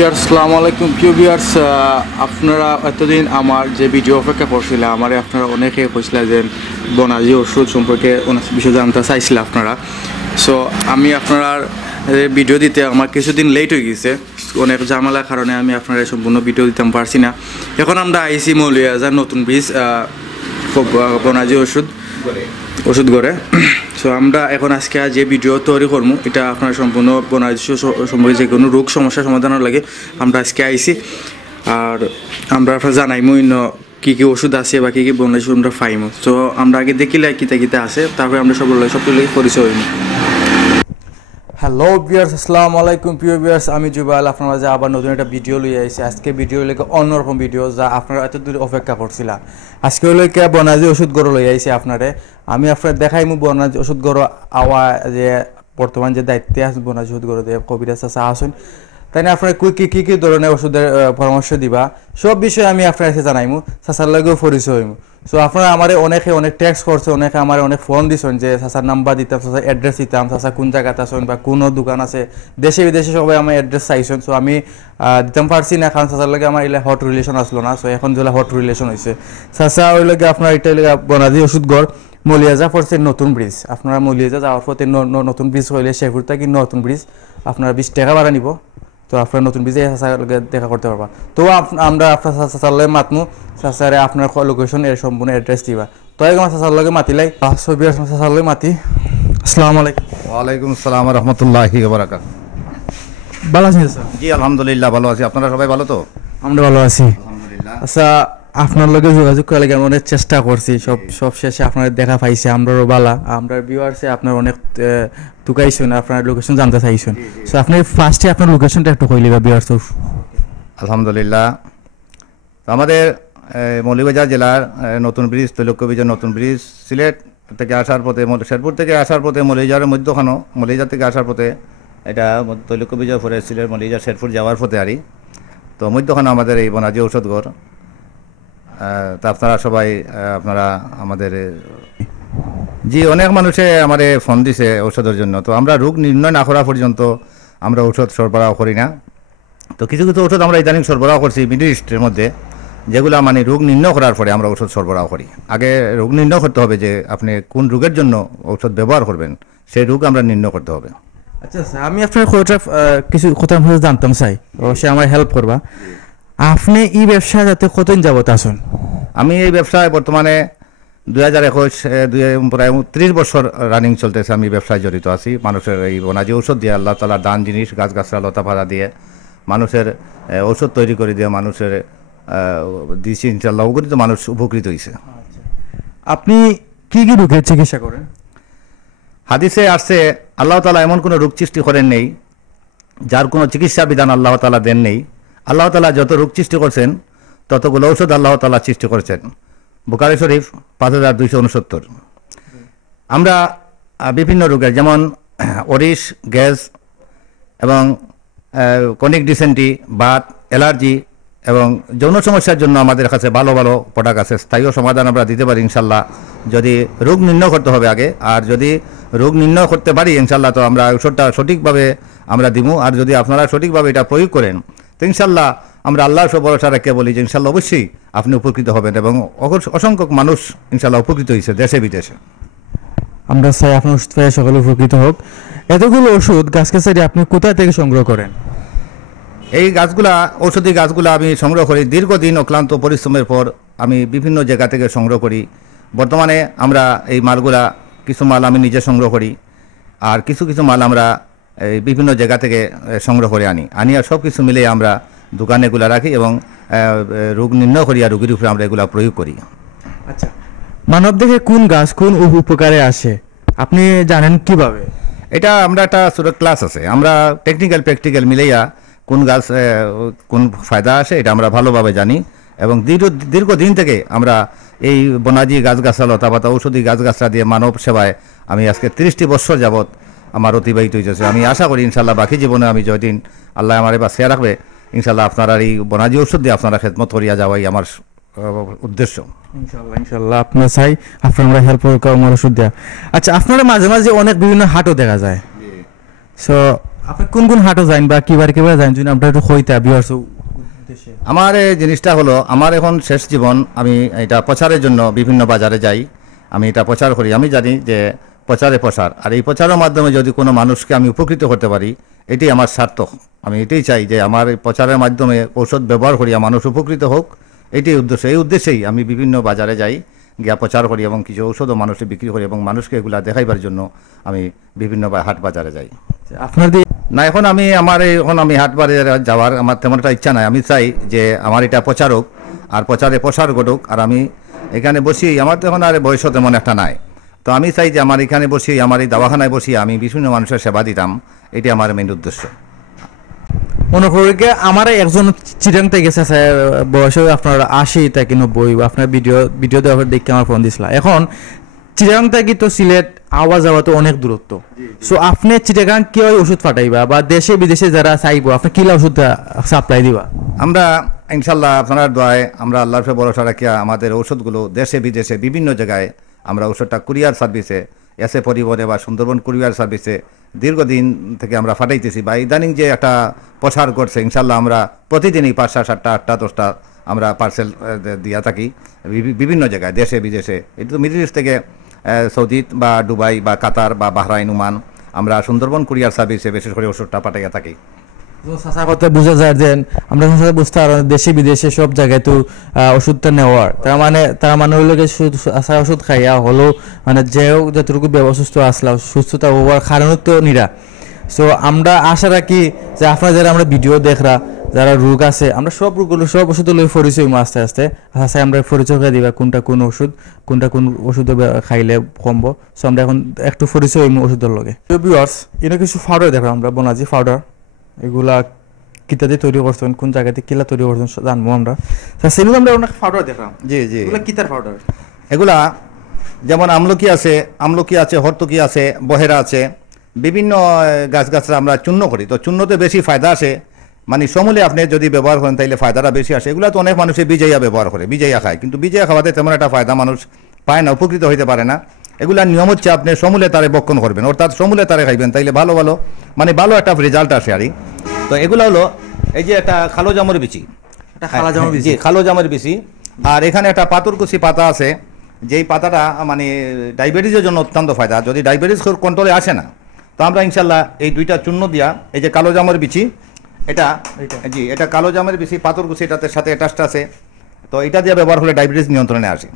Viewers আসসালামু আলাইকুম। প্রিয় ভিউয়ার্স, আপনারা এতদিন আমার যে ভিডিও অপেক্ষা করছিলেন, আমারে আপনারা অনেকে কইছিলেন যে বনাজি ওষুধ সম্পর্কে অনেক বিষয় জানতে চাইছিলেন আপনারা। সো আমি আপনার ভিডিও দিতে আমার কিছুদিন লেট হয়ে গেছে, অনেক ঝামেলার কারণে আমি আপনারা সম্পূর্ণ ভিডিও দিতে পারছি না। এখন আমরা আইসি মৌলিয়াজার নতুন বীজ বনাজি ওষুধ করে। সো আমরা এখন আজকে যে ভিডিও তৈরি করবো এটা আপনার সম্পূর্ণ বনাজি সম্পর্কে যে কোনো রোগ সমস্যা সমাধানের লাগে আমরা আজকে আইসি। আর আমরা আপনার জানাইমো কী কী ওষুধ আছে বা কী কী বনাজি আমরা পাইমো। তো আমরা আগে দেখিলে কিতা আছে, তারপরে আমরা সব পরিচয় হইমো। হ্যালো ভিউয়ার্স, আসসালামু আলাইকুম। প্রিয় ভিউয়ার্স, আমি জুবাইল আপনার মাঝে আবার নতুন একটা ভিডিও লই আইছি। আজকে ভিডিও লেগে অন্যরকম ভিডিও যা আপনারা এত দূর অপেক্ষা করছিলা। আজকে লেগে বনাজি ওষুধ গড় লই আইছি আপনারে। আমি আপনার দেখাইমু বনাজি ওষুধ গড় আওয়া যে বর্তমান যে দায়িত্বে আছে বনাজি ওষুধ গড় দিয়ে কবিরাজ চাচা আসুন, তাই না আপনার কী কী ধরনের ওষুধের পরামর্শ দিবা সব বিষয়ে আমি আপনার কাছে জানাইমু, চাচার লাগেও পরিচয় হইমু। সো আপনারা আমার অনেক টেক্সট করছে, অনেকে আমার অনেক ফোন দিছেন যে চাচার নাম্বার দিতাম, চাচার অ্যাড্রেস দিতাম, চাচা কোন জায়গাতে আছেন বা কোনো দোকান আছে দেশে বিদেশে সবাই আমার অ্যাড্রেস চাইছেন। সো আমি দিতাম পারছি না, কারণ চাচার লাগে আমার এলাকা হট রিলেশন আসলো না। সো এখন যেগুলো হট রিলেশন হয়েছে চাচা ওই লাগে আপনার এটা বনাজি ওষুধ গড় মলিয়াজা পড়ছে নতুন ব্রিজ। আপনারা মলিয়াজা যাওয়ার পথে নতুন ব্রিজ হইলে শেরপুর থেকে নতুন ব্রিজ আপনারা 20 টাকা ভাড়া নিব। তো আপনার নতুন ব্রিজে দেখা করতে পারবা। তো আমরা আপনার চাচার লগে মাতমু, চাচারে আপনার লোকেশন এর সম্পূর্ণ অ্যাড্রেস দিবা। তো আমার চাচার লগে মাতিলাই ছবি চাচার লগে মাতি। আসসালামু আলাইকুম। ওয়ালাইকুম আসসালাম ওয়া রাহমাতুল্লাহি ওয়া বারাকাতুহু। ভালো আছেন স্যার? জি আলহামদুলিল্লাহ ভালো আছি। আপনারা সবাই ভালো তো? আমরা ভালো আছি আলহামদুলিল্লাহ। আচ্ছা, আপনার লগে যোগাযোগ করার লাগে অনেক চেষ্টা করছি, সব শেষে আপনার দেখা পাইছি। আমরাও বালা, আমরা ভিউয়ার্সে আপনার অনেক তুকাইছেন, আপনার লোকেশন জানতে চাইছেন। সো আপনি ফার্স্টে আপনার লোকেশনটা একটু কইলিবা ভিউয়ার্স। আলহামদুলিল্লাহ। আমাদের মৌলভীবাজার জেলার নতুন ব্রিজ, তৈলক্যবীজের নতুন ব্রিজ, সিলেট থেকে আসার পথে, শেরপুর থেকে আসার পথে মৌলভীবাজারের মধ্যখানো, মৌলভীবাজার থেকে আসার পথে এটা তৈলক্যবীজের পরে সিলেট মৌলভীবাজার শেরপুর যাওয়ার পথে আরই তো মধ্যখানো আমাদের এই বনাজি ঔষধঘর। তা আপনারা সবাই আপনারা আমাদের জি অনেক মানুষে আমারে ফোন দিছে ঔষধের জন্য। তো আমরা রোগ নির্ণয় না করা পর্যন্ত আমরা ঔষধ সরবরাহ করি না। তো কিছু কিছু ওষুধ আমরা ইদানিং সরবরাহ করছি মিডল ইস্টের মধ্যে, যেগুলো মানে রোগ নির্ণয় করার পরে আমরা ওষুধ সরবরাহ করি। আগে রোগ নির্ণয় করতে হবে যে আপনি কোন রোগের জন্য ঔষধ ব্যবহার করবেন, সেই রোগ আমরা নির্ণয় করতে হবে। আচ্ছা স্যার, আমি আপনার কিছু কথা জানতাম চাই, সে আমার হেল্প করবা। আপনি এই ব্যবসা যাতে কতদিন যাবত আসুন? আমি এই ব্যবসায় বর্তমানে 2021 প্রায় 30 বছর রানিং চলতেছে। আমি ব্যবসায় জড়িত আছি। মানুষের এই বনাজি ঔষধ দিয়ে, আল্লাহ তাআলার দান জিনিস, গাছগাছরা লতাপাতা দিয়ে মানুষের ঔষধ তৈরি করে দিয়ে মানুষের দিয়েছি। ইনশাআল্লাহ উপকৃত মানুষ উপকৃত হয়েছে। আপনি কি কি রোগের চিকিৎসা করেন? হাদিসে আসছে আল্লাহ তাআলা এমন কোনো রোগ সৃষ্টি করেন নেই যার কোনো চিকিৎসা বিধান আল্লাহ তাআলা দেন নেই। আল্লাহ তাআলা যত রোগ সৃষ্টি করছেন ততগুলো ঔষধ আল্লাহ তাআলা সৃষ্টি করেছেন। বুখারী শরীফ 5269। আমরা বিভিন্ন রোগের যেমন অরিশ, গ্যাস এবং কনিক ডিসেন্ট্রি, বাত, অ্যালার্জি এবং যৌন সমস্যার জন্য আমাদের কাছে ভালো ভালো প্রোডাক্ট আছে। স্থায়ী সমাধান আমরা দিতে পারি ইনশাল্লাহ। যদি রোগ নির্ণয় করতে হবে আগে, আর যদি রোগ নির্ণয় করতে পারি ইনশাল্লাহ তো আমরা ঔষধটা সঠিকভাবে আমরা দিব। আর যদি আপনারা সঠিকভাবে এটা প্রয়োগ করেন তো ইনশাল্লাহ আমরা আল্লাহর সব ভরসা রেখে বলি যে ইনশাল্লাহ অবশ্যই আপনি উপকৃত হবেন। এবং অসংখ্য মানুষ ইনশাল্লাহ উপকৃত হয়েছে দেশে বিদেশে। আমরা চাই আপনার ওষুধ পেয়ে সকলে উপকৃত হোক। এতগুলো ওষুধ গাছগাছালি আপনি কোথা থেকে সংগ্রহ করেন? এই গাছগুলা, ঔষধি গাছগুলা আমি সংগ্রহ করি দীর্ঘদিন অক্লান্ত পরিশ্রমের পর। আমি বিভিন্ন জায়গা থেকে সংগ্রহ করি। বর্তমানে আমরা এই মালগুলা, কিছু মাল আমি নিজে সংগ্রহ করি, আর কিছু কিছু মাল আমরা এই বিভিন্ন জায়গা থেকে সংগ্রহ করে আনি আর সব কিছু মিলে আমরা দোকানে এগুলা রাখি এবং রোগ নির্ণয় করি আর রোগীর উপরে আমরা এগুলা প্রয়োগ করি। আচ্ছা, মানব দেহে কোন গাছ কোন উপকারে আসে আপনি জানেন কিভাবে? এটা আমরা একটা ছোটো ক্লাস আছে, আমরা টেকনিক্যাল প্র্যাকটিক্যাল মিলাইয়া কোন গাছ কোন ফায়দা আসে এটা আমরা ভালোভাবে জানি। এবং দীর্ঘদিন থেকে আমরা এই বনাজি গাছগাছরা, লতাপাতা, ঔষধি গাছগাছরা দিয়ে মানব সেবায় আমি আজকে 30টি বছর যাবৎ আমার অতিবাহিত হয়েছে। আমি আশা করি ইনশাল্লাহ বাকি জীবনে আমি যতদিন আল্লাহ আমার বাঁচিয়ে রাখবে ইনশাল্লাহ আপনারা এই বনাজি ঔষধ দিয়ে আপনারা খেদমত করিয়া যাওয়াই আমার উদ্দেশ্য। ইনশাল্লাহ আপনার চাই আপনারা হেল্প আমার ওষুধ দেওয়া। আচ্ছা, আপনারা মাঝে মাঝে অনেক বিভিন্ন হাটও দেখা যায়। সো আপনি কোন কোন হাটও যান বা কিবার কিবার যান যদি আমরা একটু কইতা ভিউয়ার্স উদ্দেশ্যে? আমার এই জিনিসটা হলো, আমার এখন শেষ জীবন, আমি এটা প্রচারের জন্য বিভিন্ন বাজারে যাই, আমি এটা প্রচার করি। আমি জানি যে প্রচারে প্রসার, আর এই প্রচারের মাধ্যমে যদি কোনো মানুষকে আমি উপকৃত করতে পারি, এটাই আমার সার্থক। আমি এটাই চাই যে আমার এই প্রচারের মাধ্যমে ঔষধ ব্যবহার করিয়া মানুষ উপকৃত হোক, এটাই উদ্দেশ্য। এই উদ্দেশ্যেই আমি বিভিন্ন বাজারে যাই, গিয়া প্রচার করি এবং কিছু ঔষধও মানুষকে বিক্রি করি এবং মানুষকে এগুলা দেখাইবার জন্য আমি বিভিন্ন হাট বাজারে যাই। আপনার না, এখন আমি হাট বাজারে যাওয়ার আমার তেমন একটা ইচ্ছা নাই। আমি চাই যে আমার এটা প্রচার হোক আর প্রচারে প্রসার ঘটুক, আর আমি এখানে বসি, আমার তো এখন আর বয়সও তেমন একটা নাই, তো আমি চাই যে আমার এখানে বসি, আমার এই দাওয়াখানায় বসি আমি বিভিন্ন মানুষের সেবা দিতাম, এটি আমার মেন উদ্দেশ্য। মনে করি আমার একজন চিরাংতে গেছে বয়স আপনার 80 থেকে 90, আপনার ভিডিও দেওয়ার দেখে আমার ফোন দিছিল। এখন চিটাগাং থেকে তো সিলেট আওয়া যাওয়া তো অনেক দূরত্ব, সো আপনি চিটাগাং কি ওষুধ পাঠাইবা বা দেশে বিদেশে যারা চাইবো আপনি কিলা ওষুধ সাপ্লাই দিবা? আমরা ইনশাল্লাহ আপনার দোয়ায় আমরা আল্লাহর উপর ভরসা রাখিয়া আমাদের ঔষধগুলো দেশে বিদেশে বিভিন্ন জায়গায় আমরা ওষুধটা কুরিয়ার সার্ভিসে, এসে পরিবহনে বা সুন্দরবন কুরিয়ার সার্ভিসে দীর্ঘদিন থেকে আমরা ফাটাইতেছি, বা ইদানিং যে একটা প্রসার করছে, ইনশাল্লাহ আমরা প্রতিদিনই 5টা 7টা 8টা 10টা আমরা পার্সেল দিয়া থাকি বিভিন্ন জায়গায় দেশে বিদেশে। এটা তো মিডল ইস্ট থেকে সৌদি বা দুবাই বা কাতার বা বাহরাইন, ওমান, আমরা সুন্দরবন কুরিয়ার সার্ভিসে বিশেষ করে ওষুধটা পাঠাইয়া থাকি। চাষা কথা বোঝা যায় যে আমরা বুঝতে পারো দেশে বিদেশে সব জায়গায় তো ওষুধটা নেওয়ার, তার মানে হইলো ওষুধ খাইয়া হলো মানে যেও যতটুকু অসুস্থ আসলা সুস্থতা হওয়ার কারণ তো নিরা। সো আমরা আশা রাখি যে আপনারা যারা আমরা ভিডিও দেখরা যারা রোগ আছে, আমরা সব রোগগুলো সব ওষুধ লই পরিচয় আস্তে আস্তে আস্তে আমরা পরিচয় করে দিবা কোনটা কোন ওষুধ খাইলে কমবো। সো আমরা এখন একটু পরিচয় ওষুধের লগে। ভিউয়ার্স এনে কিছু পাউডার দেখলাম আমরা, বনাজি পাউডার, এগুলা কিতা দিয়ে তৈরি করছেন, কোন জায়গাতে কিলা তৈরি করছেন জানবো আমরা। সেগুলো আমরা অনেক পাউডার দেখলাম। জি জি, এগুলা কিতার পাউডার? এগুলা যেমন আমলকি আছে, হরতকি আছে, বহেরা আছে, বিভিন্ন গাছগাছরা আমরা চূর্ণ করি। তো চূর্ণতে বেশি ফায়দা আসে, মানে সমূলে আপনি যদি ব্যবহার করেন তাইলে ফায়দাটা বেশি আসে। এগুলো তো অনেক মানুষে বিজয়া ব্যবহার করে, বিজয়া খায়, কিন্তু বিজয়া খাওয়াতে তেমন একটা ফায়দা মানুষ পায় না, উপকৃত হইতে পারে না। এগুলার নিয়ম হচ্ছে আপনি সমূলে তারে বক্ষণ করবেন, অর্থাৎ সমূলে তারে খাইবেন, তাইলে ভালো ভালো একটা রেজাল্ট আসে। আর তো এগুলো হলো এই যে একটা খালো জামের বিচি, জি খালো জামের বিচি, আর এখানে একটা পাথরকুচি পাতা আছে, যেই পাতাটা মানে ডায়াবেটিসের জন্য অত্যন্ত ফায়দা। যদি ডায়াবেটিস কন্ট্রোলে আসে না, তো আমরা ইনশাল্লাহ এই দুইটা চূর্ণ দিয়া, এই যে কালো জামের বিচি, এটা কালো জামের বিচি পাথরকুচি, এটাতে সাথে অ্যাটাচড আছে, তো এটা দিয়ে ব্যবহার হলে ডায়াবেটিস নিয়ন্ত্রণে আসে।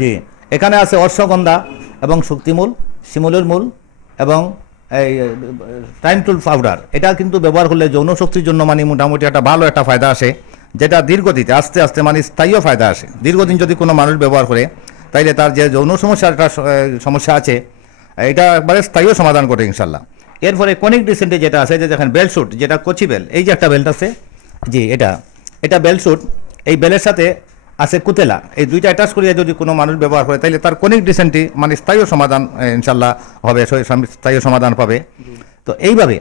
জি, এখানে আছে অশ্বগন্ধা এবং শক্তিমূল, শিমুলের মূল এবং এই টাইম টুল পাউডার। এটা কিন্তু ব্যবহার করলে যৌন শক্তির জন্য মানে মোটামুটি একটা ভালো একটা ফায়দা আসে, যেটা দীর্ঘদিতে আস্তে আস্তে মানে স্থায়ীও ফায়দা আসে। দীর্ঘদিন যদি কোনো মানুষ ব্যবহার করে তাইলে তার যে যৌন সমস্যার একটা সমস্যা আছে, এটা একবারে স্থায়ীও সমাধান করে ইনশাল্লাহ। এরপরে কনিক ডিসেন্টে যেটা আছে, যে দেখেন বেল শুট, যেটা কচি বেল, এই যে একটা বেল্ট আছে, জি এটা বেল শুট, এই বেলের সাথে আছে কুতেলা, এই দুইটা অ্যাটাচ করিয়া যদি কোনো মানুষ ব্যবহার করে তাইলে তার কনিক ডিসেন্টি মানে স্থায়ী সমাধান ইনশাল্লাহ হবে, স্থায়ী সমাধান পাবে। তো এইভাবে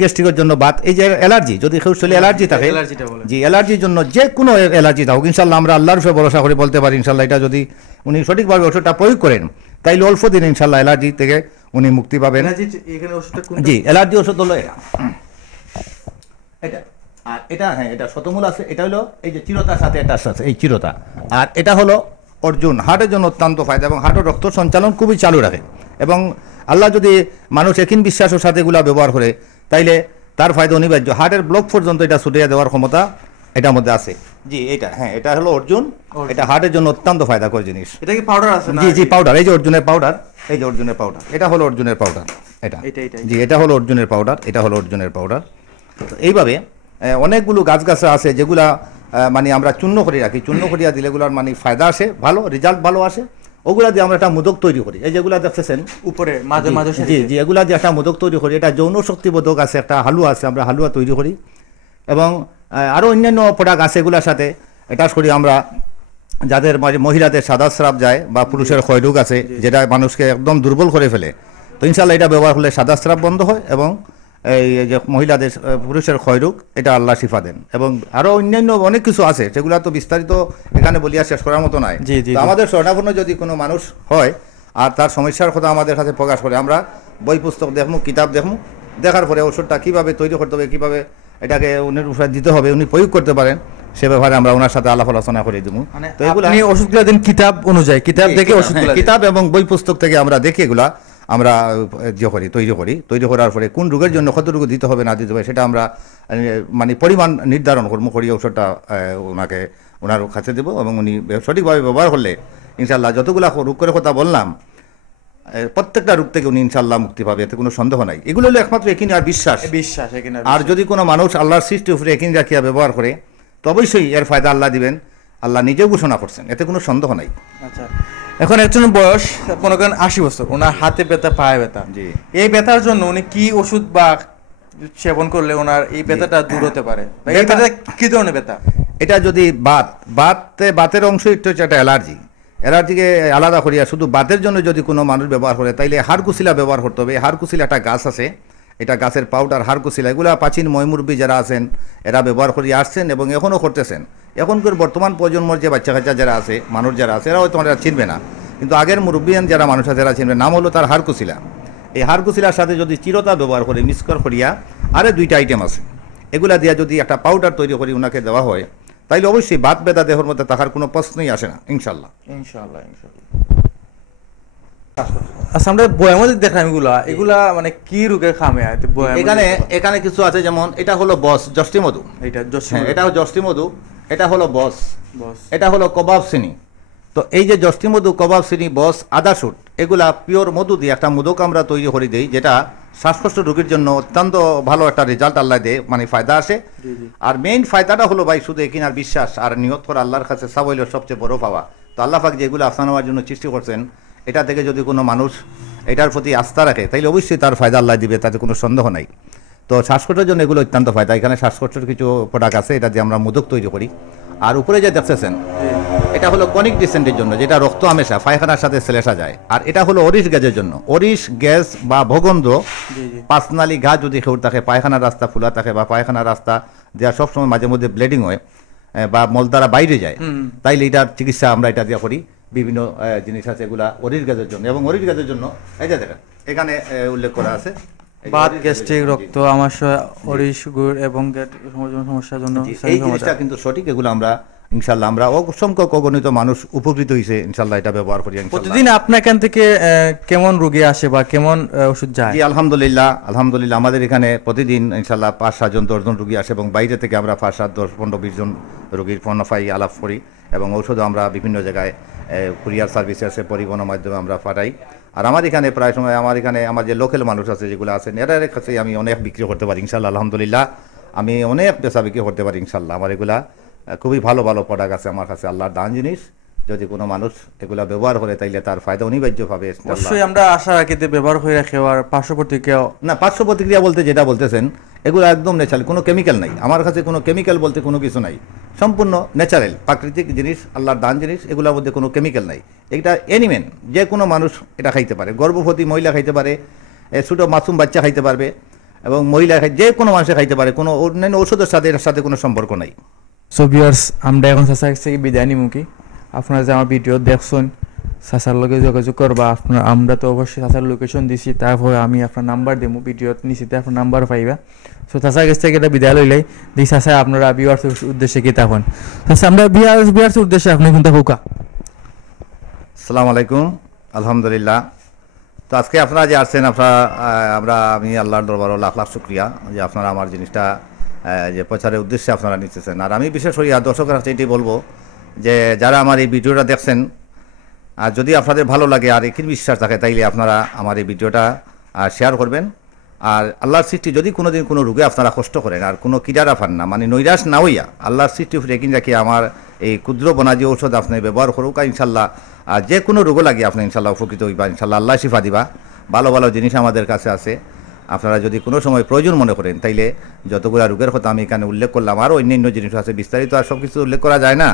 গ্যাস্ট্রিকের জন্য বাত, এই যে অ্যালার্জি, যদি কেউ শরীরে অ্যালার্জি থাকে, জি অ্যালার্জির জন্য যে কোনো অ্যালার্জি থাকুক, ইনশাল্লাহ আমরা আল্লাহর উপরে ভরসা করে বলতে পারি ইনশাল্লাহ এটা যদি উনি সঠিকভাবে ওষুধটা প্রয়োগ করেন তাইলে অল্প দিন ইনশাল্লাহ অ্যালার্জি থেকে উনি মুক্তি পাবেন। জি অ্যালার্জি ওষুধ হলো এটা, আর এটা হ্যাঁ এটা শতমূল আছে, এটা হলো এই যে চিরতার সাথে এটা আছে, এই চিরতা, আর এটা হলো অর্জুন। হার্টের জন্য অত্যন্ত ফায়দা এবং হার্টের রক্ত সঞ্চালন খুবই চালু রাখে, এবং আল্লাহ যদি মানুষ একিন বিশ্বাসের সাথে এগুলা ব্যবহার করে তাইলে তার ফায়দা অনিবার্য। হার্টের ব্লক পর্যন্ত এটা ছুটিয়ে দেওয়ার ক্ষমতা এটার মধ্যে আছে। জি এটা হ্যাঁ এটা হলো অর্জুন, এটা হার্টের জন্য অত্যন্ত ফায়দাকর জিনিস। এটা কি পাউডার আছে? জি জি পাউডার, এই যে অর্জুনের পাউডার, এই যে অর্জুনের পাউডার, এটা হলো অর্জুনের পাউডার, এটা জি এটা হলো অর্জুনের পাউডার, এটা হলো অর্জুনের পাউডার। তো এইভাবে অনেকগুলো গাছগাছা আছে যেগুলা মানে আমরা চূর্ণ করে রাখি, চূর্ণ করিয়া দিলে এগুলার মানে ফায়দা আসে, ভালো রেজাল্ট ভালো আসে। ওগুলা দিয়ে আমরা একটা মোদক তৈরি করি, এই যেগুলা দেখতেছেন উপরে মাঝে মাঝে, জি জি এগুলা দিয়ে একটা মোদক তৈরি করি। এটা যৌন শক্তি বোধক আছে, একটা হালুয়া আছে, আমরা হালুয়া তৈরি করি, এবং আরও অন্যান্য প্রোডাক্ট আছে এগুলার সাথে অ্যাটাচ করি আমরা। যাদের মহিলাদের সাদা স্রাব যায় বা পুরুষের ক্ষয়রোগ আছে যেটা মানুষকে একদম দুর্বল করে ফেলে, তো ইনশাল্লাহ এটা ব্যবহার করলে সাদা স্রাব বন্ধ হয়, এবং এই যে মহিলাদের পুরুষের ক্ষয়রোগ এটা আল্লাহ শিফা দেন। এবং আরও অন্যান্য অনেক কিছু আছে সেগুলো তো বিস্তারিত এখানে বলিয়া শেষ করার মতো নয়। তো আমাদের স্বর্ণাপন্ন যদি কোনো মানুষ হয় আর তার সমস্যার কথা আমাদের কাছে প্রকাশ করে, আমরা বই পুস্তক দেখবো, কিতাব দেখবো, দেখার পরে ওষুধটা কীভাবে তৈরি করতে হবে, কীভাবে এটাকে উনির উপরে দিতে হবে, উনি প্রয়োগ করতে পারেন, সে ব্যাপারে আমরা ওনার সাথে আলাপ আলোচনা করে দেবো। মানে তো এগুলো আপনি ওষুধগুলো দিন কিতাব অনুযায়ী, কিতাব দেখে ওষুধগুলো দিন। কিতাব এবং বই পুস্তক থেকে আমরা দেখি এগুলা আমরা তৈরি করার পরে কোন রোগের জন্য কতটুকু দিতে হবে না দিতে হবে সেটা আমরা মানে পরিমাণ নির্ধারণ করবো, করি ওষুধটা ওনার কাছে দেবো এবং উনি সঠিকভাবে ব্যবহার করলে ইনশাল্লাহ যতগুলা রোগ করে কথা বললাম প্রত্যেকটা রোগ থেকে উনি ইনশাল্লাহ মুক্তি পাবে, এতে কোনো সন্দেহ নাই। এগুলো হলো একমাত্র একিন আর বিশ্বাস। আর যদি কোনো মানুষ আল্লাহর সৃষ্টির উপরে একিন রাখিয়া ব্যবহার করে তো অবশ্যই এর ফায়দা আল্লাহ দিবেন, আল্লাহ নিজেও ঘোষণা করছেন, এতে কোনো সন্দেহ নাই। আচ্ছা, এখন একজন বয়স মনে করেন 80 বছর, ওনার হাতে ব্যথা, পায়ে ব্যথা, জি, এই ব্যথার জন্য উনি কি ওষুধ বা সেবন করলে ওনার এই ব্যথাটা দূর হতে পারে? এই ব্যথা কি ধরনের ব্যথা? এটা যদি বাতের অংশ একটু হচ্ছে একটা অ্যালার্জিকে আলাদা করিয়া শুধু বাতের জন্য যদি কোনো মানুষ ব্যবহার করে তাইলে হাড়কুশিলা ব্যবহার করতে হবে। হাড়কুশিলা একটা গাছ আছে, এটা গাছের পাউডার হাড়কুশিলা, এগুলা প্রাচীন ময়মুরব্বী যারা আছেন এরা ব্যবহার করে আসছেন এবং এখনও করতেছেন। এখনকার বর্তমান প্রজন্মর যে বাচ্চা কাচ্চা যারা আছে, মানুষ যারা আছে, এরা হয়তো এরা চিনবে না, কিন্তু আগের মুরব্বিয়ান যারা মানুষ আছে এরা চিনবে। নাম হলো তার হাড়কুশিলা। এই হাড়কুশিলার সাথে যদি চিরতা ব্যবহার করে মিক্সকার করিয়া আরে 2টা আইটেম আছে, এগুলা দিয়া যদি একটা পাউডার তৈরি করে ওনাকে দেওয়া হয় তাইলে অবশ্যই বাত ব্যথা দেহের মধ্যে থাকার কোনো প্রশ্নই আসে না ইনশাল্লাহ। আচ্ছা, আমরা বইয়ের মধ্যে দেখলাম এগুলা মানে কি রোগের খামে? এখানে কিছু আছে, যেমন এটা হলো জষ্টি মধু, এটাও জষ্টি মধু, এটা হলো বস, এটা হলো কবাব চিনি। তো এই যে জষ্টি মধু, কবাব চিনি, বস, আদা শুট, এগুলা পিওর মধু দিয়ে একটা মোদক আমরা তৈরি করে দিই, যেটা শ্বাসকষ্ট রোগীর জন্য অত্যন্ত ভালো একটা রেজাল্ট আল্লাহ দেয়, মানে ফায়দা আসে। আর মেইন ফায়দাটা হলো ভাই শুধু একিনার বিশ্বাস আর নিয়ত করে আল্লাহর কাছে সাবইল সবচেয়ে বড় পাওয়া। তো আল্লাহ পাক যেগুলো আফসান হওয়ার জন্য সৃষ্টি করছেন, এটা থেকে যদি কোনো মানুষ এটার প্রতি আস্থা রাখে তাইলে অবশ্যই তার ফায়দা আল্লাহ দিবে, তাতে কোনো সন্দেহ নাই। তো শ্বাসকষ্টের জন্য এগুলো অত্যন্ত ফায়দা। এখানে শ্বাসকষ্টের কিছু প্রোডাক্ট আছে, এটা দিয়ে আমরা মোদক তৈরি করি। আর উপরে যে দেখতেছেন এটা হলো কনিক ডিসেন্টের জন্য, যেটা রক্ত আমেশা পায়খানার সাথে সেলেসা যায়। আর এটা হলো অরিশ গ্যাসের জন্য। অরিশ গ্যাস বা ভগন্দ্র, পাঁচনালি ঘা যদি খেউর থাকে, পায়খানার রাস্তা ফুলা থাকে বা পায়খানার রাস্তা দেওয়া সবসময় মাঝে মধ্যে ব্লিডিং হয় বা মলদ্বারা বাইরে যায়, তাইলে এটার চিকিৎসা আমরা এটা দিয়ে করি। বিভিন্ন জিনিস আছে এগুলা অরিশ গ্যাসের জন্য। এবং অরিশ গ্যাসের জন্য এই যে দেখেন এখানে উল্লেখ করা আছে বাত, গ্যাস্ট্রিক, রক্ত আমাশয়, অরিশ গুড় এবং সমস্যার জন্য এই জিনিসটা কিন্তু সঠিক। এগুলো আমরা ইনশাল্লাহ আমরা অসংখ্য অগণিত মানুষ উপকৃত হয়েছে ইনশাল্লাহ এটা ব্যবহার করি। প্রতিদিন আপনার এখান থেকে কেমন রোগী আসে বা কেমন ওষুধ যায়? জি আলহামদুলিল্লাহ আমাদের এখানে প্রতিদিন ইনশাল্লাহ 5-7 জন 10 জন রোগী আসে এবং বাইরে থেকে আমরা 5-7 10 15 20 জন রোগীর ফোনাফাই আলাপ করি এবং ঔষধ আমরা বিভিন্ন জায়গায় কুরিয়ার সার্ভিস আছে, পরিবহনের মাধ্যমে আমরা পাঠাই। আর আমার এখানে প্রায় সময় আমার যে লোকাল মানুষ আছে যেগুলো আছেন এদের কাছে আমি অনেক বিক্রি করতে পারি ইনশাল্লাহ। আলহামদুলিল্লাহ আমি অনেক পেশা বিক্রি করতে পারি ইনশাল্লাহ। আমার এগুলা খুবই ভালো ভালো প্রোডাক্ট আছে আমার কাছে, আল্লাহর দান জিনিস। যদি কোনো মানুষ এগুলা ব্যবহার করে তাইলে তার ফায়দা অনিবার্য পাবে। অবশ্যই আমরা আশা রাখি ব্যবহার করে রাখে। আর পার্শ্ব প্রতিক্রিয়া না, পার্শ্ব প্রতিক্রিয়া বলতে যেটা বলতেছেন এগুলো একদম ন্যাচারাল, কোনো কেমিক্যাল নাই আমার কাছে, কোনো কেমিক্যাল বলতে কোনো কিছু নাই, সম্পূর্ণ ন্যাচারাল প্রাকৃতিক জিনিস, আল্লাহর দান জিনিস। এগুলোর মধ্যে কোনো কেমিক্যাল নাই। এটা এনিমেন, যে কোনো মানুষ এটা খাইতে পারে, গর্ভবতী মহিলা খাইতে পারে, ছোটো মাসুম বাচ্চা খাইতে পারবে এবং মহিলা যে কোনো মানুষে খাইতে পারে, কোনো অন্যান্য ওষুধের সাথে এর সাথে কোনো সম্পর্ক নাই। সো ভিউয়ার্স, আমরা এখন চাচা থেকে বিদায় নিমুখী। আপনারা যে আমার ভিডিও দেখছেন চাচার লগে যোগাযোগ করবা। আমরা তো অবশ্যই চাচার লোকেশন দিছি, তারপরে আমি আপনার নাম্বার দেবো, ভিডিওত নিশ্চিত আপনার নাম্বার পাইবা। সো চাচার কাছ থেকে এটা বিদায় লইলাই দিই। চাচা আপনারা ভিউয়ার্সের উদ্দেশ্যে কি তখন চাচা আমরা ভিউয়ার্সের উদ্দেশ্যে আপনি কোনটা হোকা? আসসালামু আলাইকুম, আলহামদুলিল্লাহ। তো আজকে আপনারা যে আসছেন আমি আল্লাহর দরবারে লাখ লাখ শুকরিয়া যে আপনারা আমার জিনিসটা যে প্রচারের উদ্দেশ্যে আপনারা নিতেছেন। আর আমি বিশেষ করে দর্শকের কাছে এটি বলবো যে যারা আমার এই ভিডিওটা দেখছেন, আর যদি আপনাদের ভালো লাগে আর একই বিশ্বাস থাকে তাইলে আপনারা আমার এই ভিডিওটা শেয়ার করবেন। আর আল্লাহর সৃষ্টি যদি কোনোদিন কোনো রোগে আপনারা কষ্ট করেন আর কোনো কিডারা পান না, মানে নৈরাশ না হইয়া আল্লাহর সৃষ্টি রেখিন রাখি আমার এই ক্ষুদ্র বনাজি ঔষধ আপনি ব্যবহার করুক, ইনশাল্লাহ আর যে কোনো রোগও লাগে আপনি ইনশাল্লাহ উপকৃত হইবা, ইনশাল্লাহ আল্লাহ শিফা দিবা। ভালো ভালো জিনিস আমাদের কাছে আছে, আপনারা যদি কোনো সময় প্রয়োজন মনে করেন তাইলে যতগুলো রোগের কথা আমি এখানে উল্লেখ করলাম, আরও অন্যান্য জিনিস আছে, বিস্তারিত আর সব কিছু উল্লেখ করা যায় না।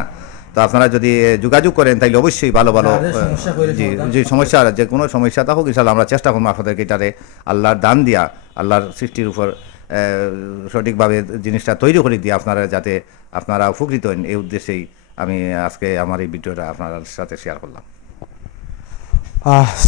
তো আপনারা যদি যোগাযোগ করেন তাইলে অবশ্যই ভালো ভালো যে সমস্যা, যে কোনো সমস্যা থাকুক ইনশাল্লাহ আমরা চেষ্টা করবো আপনাদেরকে এটারে আল্লাহর দান দিয়া, আল্লাহর সৃষ্টির উপর সঠিকভাবে জিনিসটা তৈরি করে দিয়ে আপনারা যাতে আপনারা উপকৃত হন, এই উদ্দেশ্যেই আমি আজকে আমার এই ভিডিওটা আপনার সাথে শেয়ার করলাম।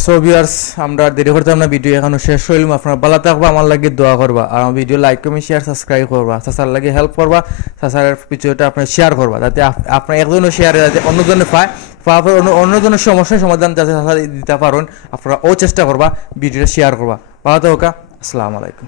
সো ভিউয়ার্স আমরা দেরি করতাম না, ভিডিও এখনো শেষ হইলাম। আপনারা ভালো থাকবা, আমার লাগে দোয়া করবা, আর আমার video like comment share subscribe করবা, চাচার লাগে হেল্প করবা, চাচার ভিডিওটা আপনার শেয়ার করবা, যাতে আপনার একজনের শেয়ারে যাতে অন্যজনে পায়, পাওয়ার অন্যজনের সমস্যার সমাধান যাতে চাচা দিতে পারেন, আপনারা ও চেষ্টা করবা, ভিডিওটা শেয়ার করবা। ভালো থাকা, আসসালামু আলাইকুম।